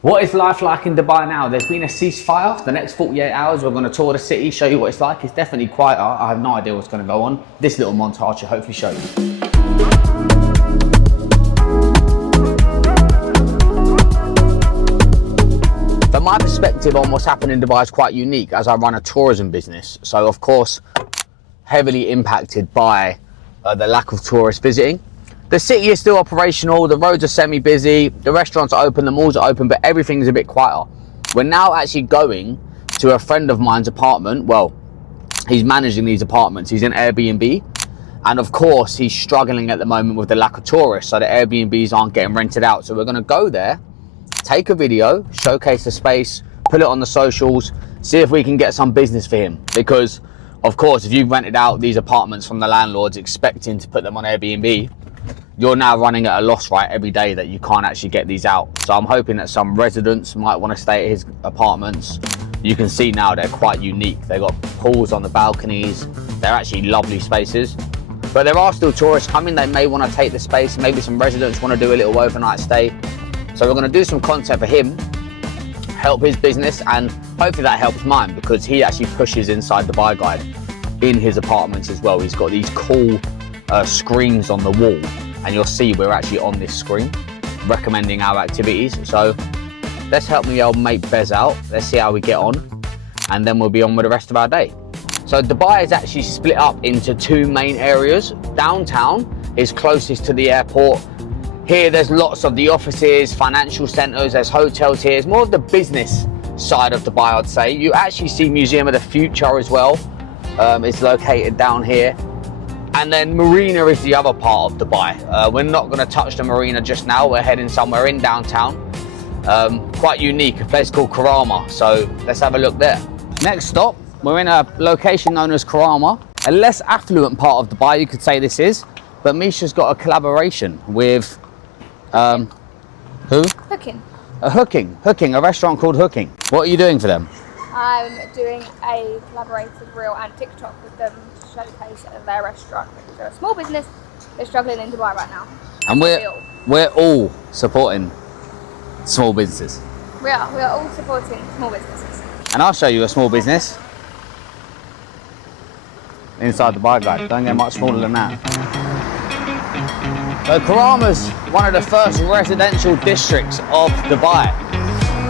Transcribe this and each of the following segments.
What is life like in Dubai now? There's been a ceasefire. The next 48 hours, we're going to tour the city, show you what it's like. It's definitely quieter. I have no idea what's going to go on. This little montage should hopefully show you. From my perspective on what's happened in Dubai is quite unique, as I run a tourism business. So, of course, heavily impacted by the lack of tourists visiting. The city is still operational, the roads are semi-busy, the restaurants are open, the malls are open, but everything's a bit quieter. We're now actually going to a friend of mine's apartment. Well, he's managing these apartments, he's in Airbnb, and of course he's struggling at the moment with the lack of tourists, so the Airbnbs aren't getting rented out. So we're going to go there, take a video, showcase the space, put it on the socials, see if we can get some business for him. Because of course, if you've rented out these apartments from the landlords expecting to put them on Airbnb, you're now running at a loss, right, every day that you can't actually get these out. So I'm hoping that some residents might want to stay at his apartments. You can see now they're quite unique. They've got pools on the balconies. They're actually lovely spaces. But there are still tourists coming. They may want to take the space. Maybe some residents want to do a little overnight stay. So we're going to do some content for him, help his business, and hopefully that helps mine, because he actually pushes InsideDubaiGuide in his apartments as well. He's got these cool screens on the wall, and you'll see we're actually on this screen recommending our activities. So let's help me mate Bez out. Let's see how we get on, and then we'll be on with the rest of our day. So Dubai is actually split up into two main areas. Downtown is closest to the airport. Here there's lots of the offices, financial centres, there's hotels here. It's more of the business side of Dubai, I'd say. You actually see Museum of the Future as well. It's located down here. And then Marina is the other part of Dubai. We're not going to touch the Marina just now. We're heading somewhere in downtown. Quite unique, a place called Karama. So let's have a look there. Next stop, we're in a location known as Karama. A less affluent part of Dubai, you could say this is. But Misha's got a collaboration with, who? Hooking. Hooking, a restaurant called Hooking. What are you doing for them? I'm doing a collaborated reel and TikTok with them to showcase their restaurant, because they're a small business. They're struggling in Dubai right now. And we're all supporting small businesses. We are all supporting small businesses. And I'll show you a small business. InsideDubaiGuide, don't get much smaller than that. So Karama's one of the first residential districts of Dubai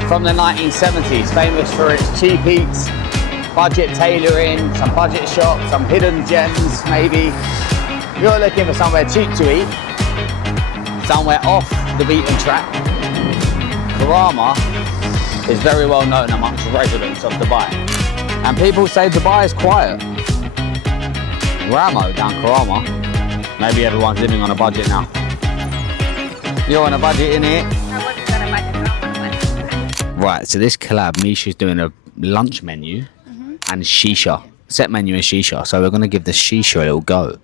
from the 1970s, famous for its cheap eats, budget tailoring, some budget shops, some hidden gems maybe. If you're looking for somewhere cheap to eat, somewhere off the beaten track, Karama is very well known amongst residents of Dubai. And people say Dubai is quiet. Ramo down Karama. Maybe everyone's living on a budget now. You're on a budget, innit? I wasn't on a budget. Right, so this collab, Misha's doing a lunch menu and shisha. Set menu and shisha. So we're going to give the shisha a little go.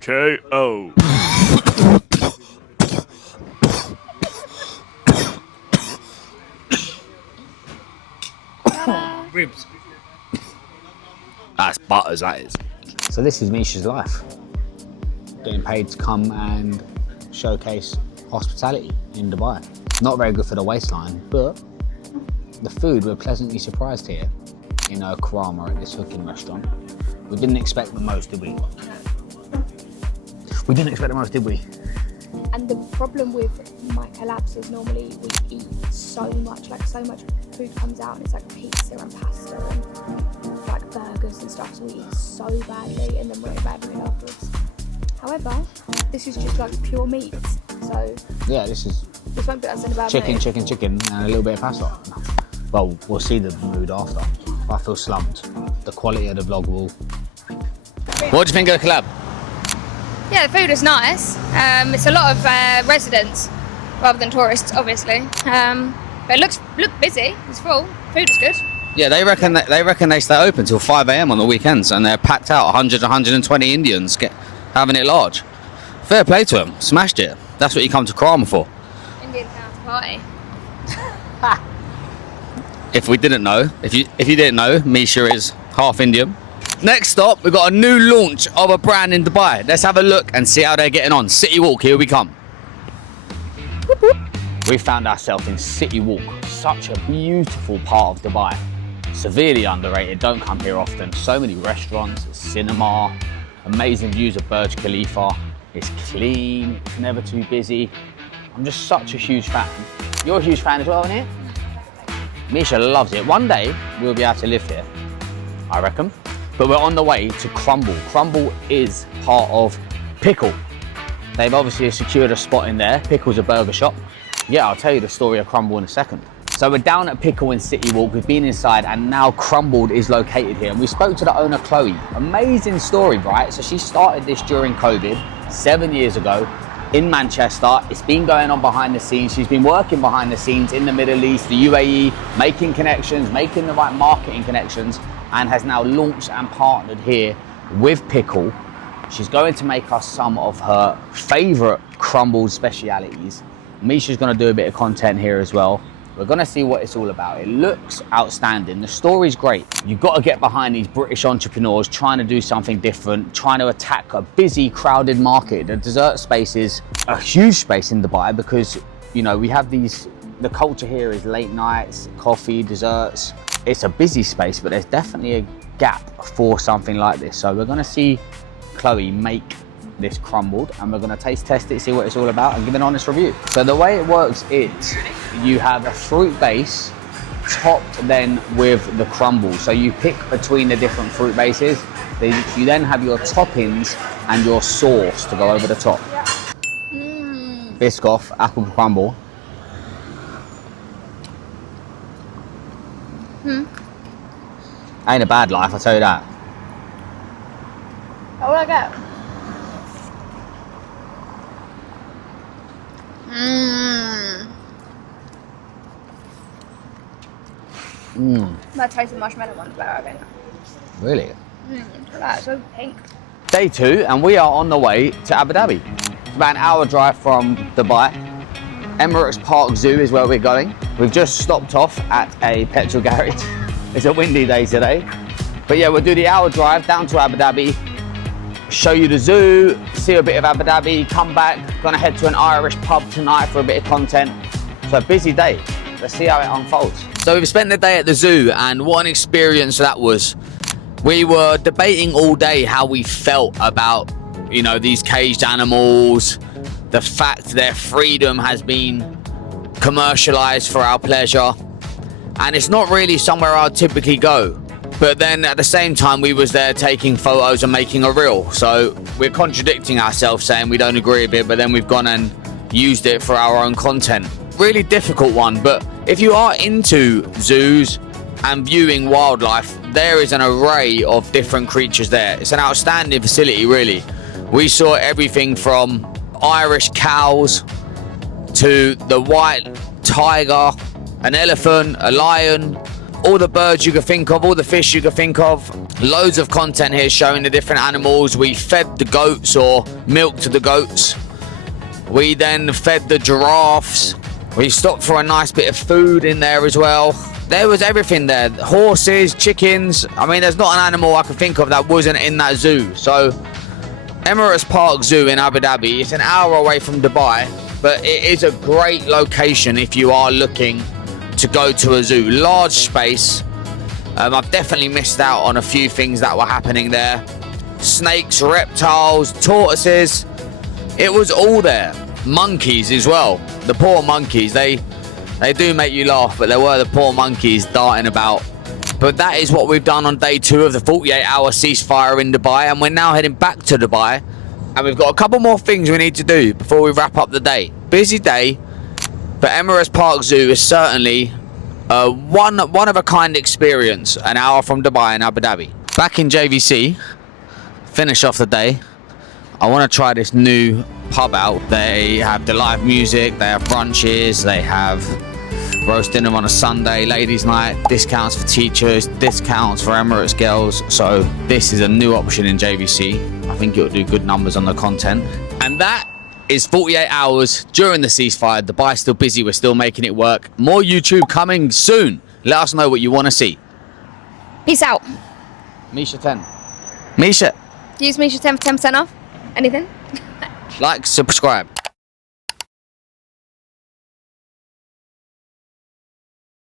K.O. Ribs. That's butters, that is. So this is Misha's life. Getting paid to come and showcase hospitality in Dubai. Not very good for the waistline, but the food, we're pleasantly surprised here in Karama at this Hooking restaurant. We didn't expect the most, did we? We didn't expect the most, did we? And the problem with my collabs is normally we eat so much food comes out, and it's like pizza and pasta and like burgers and stuff, so we eat so badly and then we're in bad mood afterwards. However, this is just like pure meat, so yeah, this won't put us in a bad chicken, mood. chicken, and a little bit of pasta. Well, we'll see the mood after. I feel slumped. The quality of the vlog will. What do you think of the collab? Yeah, the food is nice. It's a lot of residents rather than tourists, obviously. But it looks busy. It's full. Food is good. Yeah, they reckon they stay open till 5 AM on the weekends, and they're packed out. 100, 120 Indians having it large. Fair play to them. Smashed it. That's what you come to Karama for. Indian house party. If we didn't know, if you didn't know, Misha is half Indian. Next stop, we've got a new launch of a brand in Dubai. Let's have a look and see how they're getting on. City Walk, here we come. We found ourselves in City Walk, such a beautiful part of Dubai. Severely underrated, don't come here often. So many restaurants, cinema, amazing views of Burj Khalifa. It's clean, it's never too busy. I'm just such a huge fan. You're a huge fan as well, aren't you? Misha loves it. One day, we'll be able to live here, I reckon. But we're on the way to Crumbld. Crumbld is part of Pickle. They've obviously secured a spot in there. Pickle's a burger shop. Yeah, I'll tell you the story of Crumbld in a second. So we're down at Pickle in City Walk. We've been inside and now Crumbld is located here. And we spoke to the owner, Chloe. Amazing story, right? So she started this during COVID 7 years ago in Manchester. It's been going on behind the scenes. She's been working behind the scenes in the Middle East, the UAE, making connections, making the right marketing connections, and has now launched and partnered here with Pickle. She's going to make us some of her favorite Crumbld specialities. Misha's going to do a bit of content here as well. We're going to see what it's all about. It looks outstanding. The story's great. You've got to get behind these British entrepreneurs trying to do something different, trying to attack a busy, crowded market. The dessert space is a huge space in Dubai because, you know, we have these, the culture here is late nights, coffee, desserts. It's a busy space, but there's definitely a gap for something like this. So we're going to see Chloe make this Crumbld and we're going to taste test it, see what it's all about and give an honest review. So the way it works is you have a fruit base topped then with the Crumbld. So you pick between the different fruit bases. You then have your toppings and your sauce to go over the top. Yeah. Biscoff, apple crumble. Ain't a bad life, I'll tell you that. What will I get? That tastes the marshmallow one's better, I think. Really? That's so pink. Day 2 and we are on the way to Abu Dhabi. It's about an hour drive from Dubai. Emirates Park Zoo is where we're going. We've just stopped off at a petrol garage. It's a windy day today. But yeah, we'll do the hour drive down to Abu Dhabi, show you the zoo, see a bit of Abu Dhabi, come back. Gonna head to an Irish pub tonight for a bit of content. So a busy day. Let's see how it unfolds. So we've spent the day at the zoo and what an experience that was. We were debating all day how we felt about, you know, these caged animals, the fact their freedom has been commercialized for our pleasure. And it's not really somewhere I'd typically go. But then at the same time, we was there taking photos and making a reel. So we're contradicting ourselves saying we don't agree with it, but then we've gone and used it for our own content. Really difficult one, but if you are into zoos and viewing wildlife, there is an array of different creatures there. It's an outstanding facility, really. We saw everything from Irish cows to the white tiger, an elephant, a lion, all the birds you could think of, all the fish you could think of. Loads of content here showing the different animals. We fed the goats or milked the goats. We then fed the giraffes. We stopped for a nice bit of food in there as well. There was everything there. Horses, chickens. I mean, there's not an animal I can think of that wasn't in that zoo. So, Emirates Park Zoo in Abu Dhabi. It's an hour away from Dubai, but it is a great location if you are looking to go to a zoo. Large space. I've definitely missed out on a few things that were happening there. Snakes, reptiles, tortoises. It was all there. Monkeys as well. The poor monkeys, they do make you laugh, but there were the poor monkeys darting about. But that is what we've done on day 2 of the 48-hour ceasefire in Dubai, and we're now heading back to Dubai, and we've got a couple more things we need to do before we wrap up the day. Busy day, but Emirates Park Zoo is certainly a one-of-a-kind experience, an hour from Dubai in Abu Dhabi. Back in JVC, finish off the day. I want to try this new pub out. They have the live music, they have brunches, they have roast dinner on a Sunday, ladies night, discounts for teachers, discounts for Emirates girls. So this is a new option in JVC. I think it'll do good numbers on the content. And that is 48 hours during the ceasefire. Dubai's still busy, we're still making it work. More YouTube coming soon. Let us know what you want to see. Peace out. Misha 10. Misha, Use Misha 10 for 10% off. Anything? like, subscribe.